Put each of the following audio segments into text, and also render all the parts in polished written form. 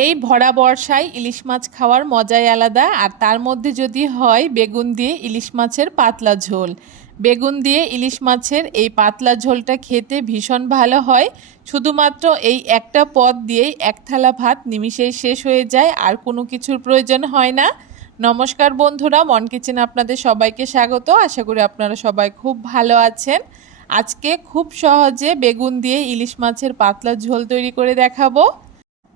এই ভরা বর্ষায় ইলিশ মাছ খাওয়ার মজাই আলাদা। আর তার মধ্যে যদি হয় বেগুন দিয়ে ইলিশ মাছের পাতলা ঝোল। বেগুন দিয়ে ইলিশ মাছের এই পাতলা ঝোলটা খেতে ভীষণ ভালো হয়। শুধুমাত্র এই একটা পদ দিয়েই এক থালা ভাত নিমিষেই শেষ হয়ে যায়, আর কোনো কিছুর প্রয়োজন হয় না। নমস্কার বন্ধুরা, মন কিচেন আপনাদের সবাইকে স্বাগত। আশা করি আপনারা সবাই খুব ভালো আছেন। আজকে খুব সহজে বেগুন দিয়ে ইলিশ মাছের পাতলা ঝোল তৈরি করে দেখাবো।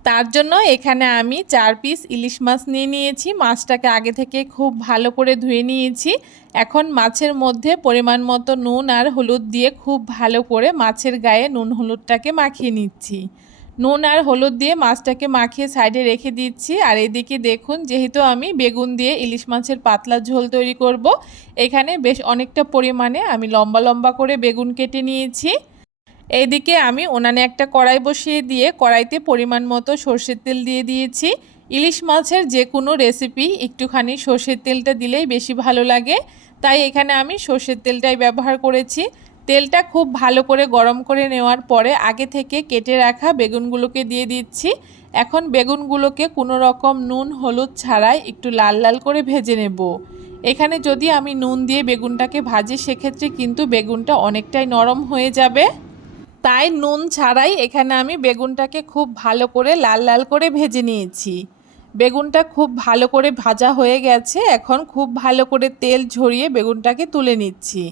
তার জন্য এখানে আমি 4 পিস ইলিশ মাছ নিয়ে নিয়েছি। মাছটাকে আগে থেকে খুব ভালো করে ধুয়ে নিয়েছি। এখন মাছের মধ্যে পরিমাণ মতো নুন আর হলুদ দিয়ে খুব ভালো করে মাছের গায়ে নুন হলুদটাকে মাখিয়ে নিচ্ছি। নুন আর হলুদ দিয়ে মাছটাকে মাখিয়ে সাইডে রেখে দিচ্ছি। আর এদিকে দেখুন, যেহেতু আমি বেগুন দিয়ে ইলিশ মাছের পাতলা ঝোল তৈরি করব, এখানে বেশ অনেকটা পরিমাণে আমি লম্বা লম্বা করে বেগুন কেটে নিয়েছি। এইদিকে আমি উনানে একটা কড়াই বসিয়ে দিয়ে কড়াইতে পরিমাণ মতো সর্ষের তেল দিয়ে দিয়েছি। ইলিশ মাছের যে কোনো রেসিপি একটুখানি সর্ষের তেলটা দিলেই বেশি ভালো লাগে, তাই এখানে আমি সর্ষের তেলটাই ব্যবহার করেছি। তেলটা খুব ভালো করে গরম করে নেওয়ার পরে আগে থেকে কেটে রাখা বেগুনগুলোকে দিয়ে দিচ্ছি। এখন বেগুনগুলোকে কোনো রকম নুন হলুদ ছাড়াই একটু লাল লাল করে ভেজে নেব। এখানে যদি আমি নুন দিয়ে বেগুনটাকে ভাজি, সেক্ষেত্রে কিন্তু বেগুনটা অনেকটাই নরম হয়ে যাবে। তাই নুন ছাড়াই এখানে আমি বেগুনটাকে খুব ভালো করে লাল লাল করে ভেজে নিয়েছি। বেগুনটা খুব ভালো করে ভাজা হয়ে গেছে। এখন খুব ভালো করে তেল ঝরিয়ে বেগুনটাকে তুলে নিচ্ছি।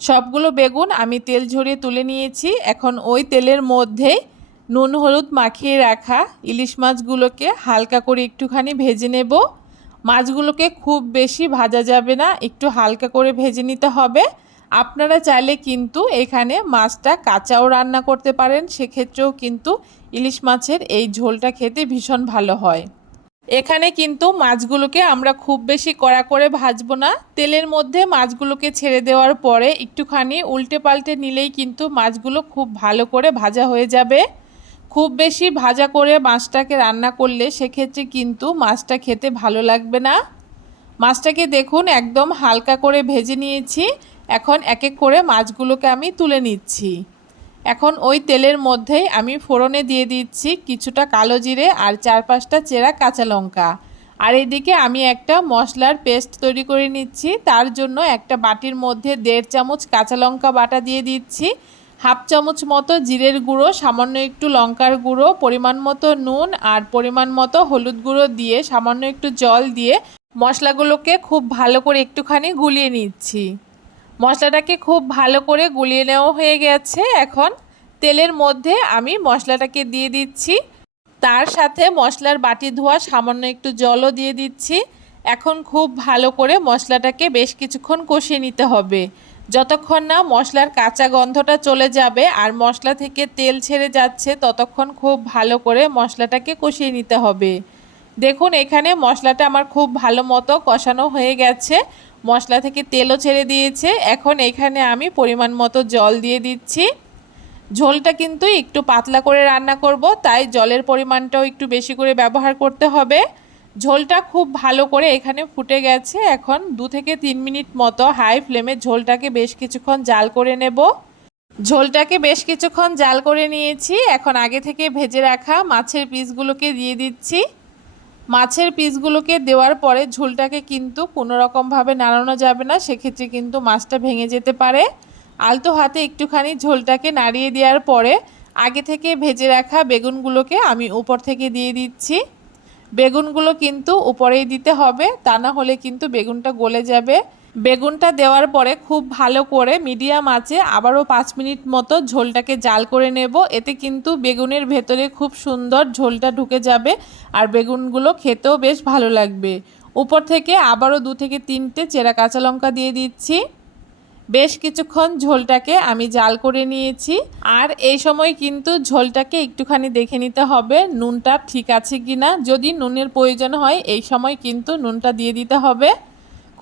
সবগুলো বেগুন আমি তেল ঝরিয়ে তুলে নিয়েছি। এখন ওই তেলের মধ্যে নুন হলুদ মাখিয়ে রাখা ইলিশ মাছগুলোকে হালকা করে একটুখানি ভেজে নেব। মাছগুলোকে খুব বেশি ভাজা যাবে না, একটু হালকা করে ভেজে নিতে হবে। আপনারা চাইলে কিন্তু এখানে মাছটা কাঁচাও রান্না করতে পারেন, সেক্ষেত্রেও কিন্তু ইলিশ মাছের এই ঝোলটা খেতে ভীষণ ভালো হয়। এখানে কিন্তু মাছগুলোকে আমরা খুব বেশি কড়া করে ভাজবো না। তেলের মধ্যে মাছগুলোকে ছেড়ে দেওয়ার পরে একটুখানি উল্টে পাল্টে নিলেই কিন্তু মাছগুলো খুব ভালো করে ভাজা হয়ে যাবে। খুব বেশি ভাজা করে মাছটাকে রান্না করলে সেক্ষেত্রে কিন্তু মাছটা খেতে ভালো লাগবে না। মাছটাকে দেখুন একদম হালকা করে ভেজে নিয়েছি। এখন এক এক করে মাছগুলোকে আমি তুলে নিচ্ছি। এখন ওই তেলের মধ্যেই আমি ফোড়নে দিয়ে দিচ্ছি কিছুটা কালো জিরে আর 4-5টা চেরা কাঁচা লঙ্কা। আর এদিকে আমি একটা মশলার পেস্ট তৈরি করে নিচ্ছি। তার জন্য একটা বাটির মধ্যে 1.5 চামচ কাঁচা লঙ্কা বাটা দিয়ে দিচ্ছি, 1/2 চামচ মতো জিরের গুঁড়ো, সামান্য একটু লঙ্কার গুঁড়ো, পরিমাণ মতো নুন আর পরিমাণ মতো হলুদ গুঁড়ো দিয়ে সামান্য একটু জল দিয়ে মশলাগুলোকে খুব ভালো করে একটুখানি গুলিয়ে নিচ্ছি। মশলাটাকে খুব ভালো করে গুলিয়ে নেওয়া হয়ে গেছে। এখন তেলের মধ্যে আমি মশলাটাকে দিয়ে দিচ্ছি। তার সাথে মশলার বাটি ধোয়া সামান্য একটু জলও দিয়ে দিচ্ছি। এখন খুব ভালো করে মশলাটাকে বেশ কিছুক্ষণ কষিয়ে নিতে হবে, যতক্ষণ না মশলার কাঁচা গন্ধটা চলে যাবে আর মশলা থেকে তেল ছেড়ে যাচ্ছে, ততক্ষণ খুব ভালো করে মশলাটাকে কষিয়ে নিতে হবে। দেখুন এখানে মশলাটা আমার খুব ভালো মতো কষানো হয়ে গেছে, মশলা থেকে তেলও ছেড়ে দিয়েছে। এখন এখানে আমি পরিমাণ মতো জল দিয়ে দিচ্ছি। ঝোলটা কিন্তু একটু পাতলা করে রান্না করব, তাই জলের পরিমাণটাও একটু বেশি করে ব্যবহার করতে হবে। ঝোলটা খুব ভালো করে এখানে ফুটে গেছে। এখন 2 থেকে 3 মিনিট মতো হাই ফ্লেমে ঝোলটাকে বেশ কিছুক্ষণ জাল করে নেব। ঝোলটাকে বেশ কিছুক্ষণ জাল করে নিয়েছি। এখন আগে থেকে ভেজে রাখা মাছের পিসগুলোকে দিয়ে দিচ্ছি। মাছের পিসগুলোকে দেওয়ার পরে ঝোলটাকে কিন্তু কোনো রকমভাবে নাড়ানো যাবে না, সেক্ষেত্রে কিন্তু মাছটা ভেঙে যেতে পারে। আলতো হাতে একটুখানি ঝোলটাকে নাড়িয়ে দেওয়ার পরে আগে থেকে ভেজে রাখা বেগুনগুলোকে আমি উপর থেকে দিয়ে দিচ্ছি। বেগুনগুলো কিন্তু উপরেই দিতে হবে, তা না হলে কিন্তু বেগুনটা গলে যাবে। বেগুনটা দেওয়ার পরে খুব ভালো করে মিডিয়াম আঁচে আবারও 5 মিনিট মতো ঝোলটাকে জাল করে নেব। এতে কিন্তু বেগুনের ভেতরে খুব সুন্দর ঝোলটা ঢুকে যাবে আর বেগুনগুলো খেতেও বেশ ভালো লাগবে। উপর থেকে আবারও 2 থেকে 3টে চেরা কাঁচা লঙ্কা দিয়ে দিচ্ছি। বেশ কিছুক্ষণ ঝোলটাকে আমি জাল করে নিয়েছি। আর এই সময় কিন্তু ঝোলটাকে একটুখানি দেখে নিতে হবে নুনটা ঠিক আছে কিনা। যদি নুনের প্রয়োজন হয় এই সময় কিন্তু নুনটা দিয়ে দিতে হবে।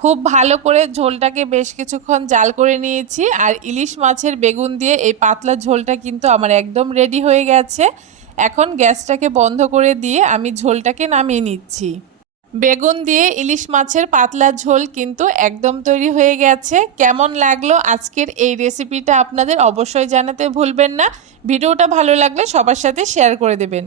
খুব ভালো করে ঝোলটাকে বেশ কিছুক্ষণ জাল করে নিয়েছি। আর ইলিশ মাছের বেগুন দিয়ে এই পাতলা ঝোলটা কিন্তু আমার একদম রেডি হয়ে গেছে। এখন গ্যাসটাকে বন্ধ করে দিয়ে আমি ঝোলটাকে নামিয়ে নিচ্ছি। বেগুন দিয়ে ইলিশ মাছের পাতলা ঝোল কিন্তু একদম তৈরি হয়ে গেছে। কেমন লাগলো আজকের এই রেসিপিটা আপনাদের অবশ্যই জানাতে ভুলবেন না। ভিডিওটা ভালো লাগলে সবার সাথে শেয়ার করে দেবেন।